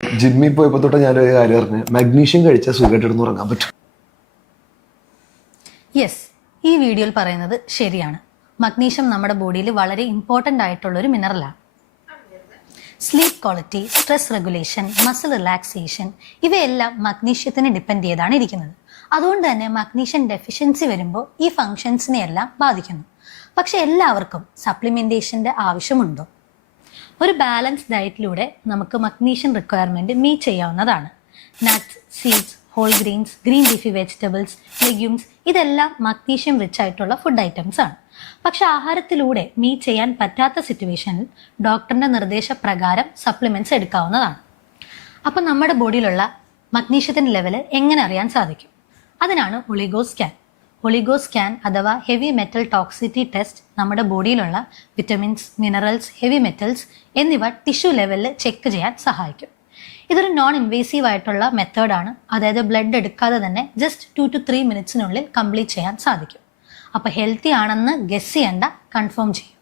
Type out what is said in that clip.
ജിമ്മിൽ പോയപ്പോൾ തൊട്ട് ഞാനൊരു കാര്യം പറഞ്ഞു, മഗ്നീഷ്യം കഴിച്ചാൽ സുഖമായിട്ടിരുന്ന് ഉറങ്ങാൻ പറ്റും. യെസ്, ഈ വീഡിയോയിൽ പറയുന്നത് ശരിയാണ്. മഗ്നീഷ്യം നമ്മുടെ ബോഡിയിൽ വളരെ ഇമ്പോർട്ടൻ്റ് ആയിട്ടുള്ള ഒരു മിനറലാണ്. Sleep quality, stress regulation, muscle relaxation ഇവയെല്ലാം മഗ്നീഷ്യത്തിനെ ഡിപ്പെൻഡ് ചെയ്താണ് ഇരിക്കുന്നത്. അതുകൊണ്ട് തന്നെ മഗ്നീഷ്യം ഡെഫിഷ്യൻസി വരുമ്പോൾ ഈ ഫങ്ഷൻസിനെ എല്ലാം ബാധിക്കുന്നു. പക്ഷെ എല്ലാവർക്കും സപ്ലിമെൻറ്റേഷൻ്റെ ആവശ്യമുണ്ടോ? ഒരു ബാലൻസ് ഡയറ്റിലൂടെ നമുക്ക് മഗ്നീഷ്യം റിക്വയർമെൻറ്റ് മീറ്റ് ചെയ്യാവുന്നതാണ്. Nuts, seeds, whole grains, green leafy vegetables, legumes ഇതെല്ലാം മഗ്നീഷ്യം റിച്ച് ആയിട്ടുള്ള ഫുഡ് ഐറ്റംസ് ആണ്. പക്ഷെ ആഹാരത്തിലൂടെ മീറ്റ് ചെയ്യാൻ പറ്റാത്ത സിറ്റുവേഷനിൽ ഡോക്ടറിൻ്റെ നിർദ്ദേശപ്രകാരം സപ്ലിമെൻറ്റ്സ് എടുക്കാവുന്നതാണ്. അപ്പം നമ്മുടെ ബോഡിയിലുള്ള മഗ്നീഷ്യത്തിൻ്റെ ലെവൽ എങ്ങനെ അറിയാൻ സാധിക്കും? അതിനാണ് ഒളിഗോ സ്കാൻ. ഒളിഗോ സ്കാൻ അഥവാ ഹെവി മെറ്റൽ ടോക്സിറ്റി ടെസ്റ്റ് നമ്മുടെ ബോഡിയിലുള്ള വിറ്റമിൻസ്, മിനറൽസ്, ഹെവി മെറ്റൽസ് എന്നിവ ടിഷ്യൂ ലെവലിൽ ചെക്ക് ചെയ്യാൻ സഹായിക്കും. ഇതൊരു നോൺ ഇൻവേസീവ് ആയിട്ടുള്ള മെത്തേഡാണ്. അതായത് ബ്ലഡ് എടുക്കാതെ തന്നെ ജസ്റ്റ് 2 to 3 മിനിറ്റ്സിനുള്ളിൽ കംപ്ലീറ്റ് ചെയ്യാൻ സാധിക്കും. അപ്പോൾ ഹെൽത്തി ആണെന്ന് ഗസ് ചെയ്യേണ്ട, കൺഫേം ചെയ്യും.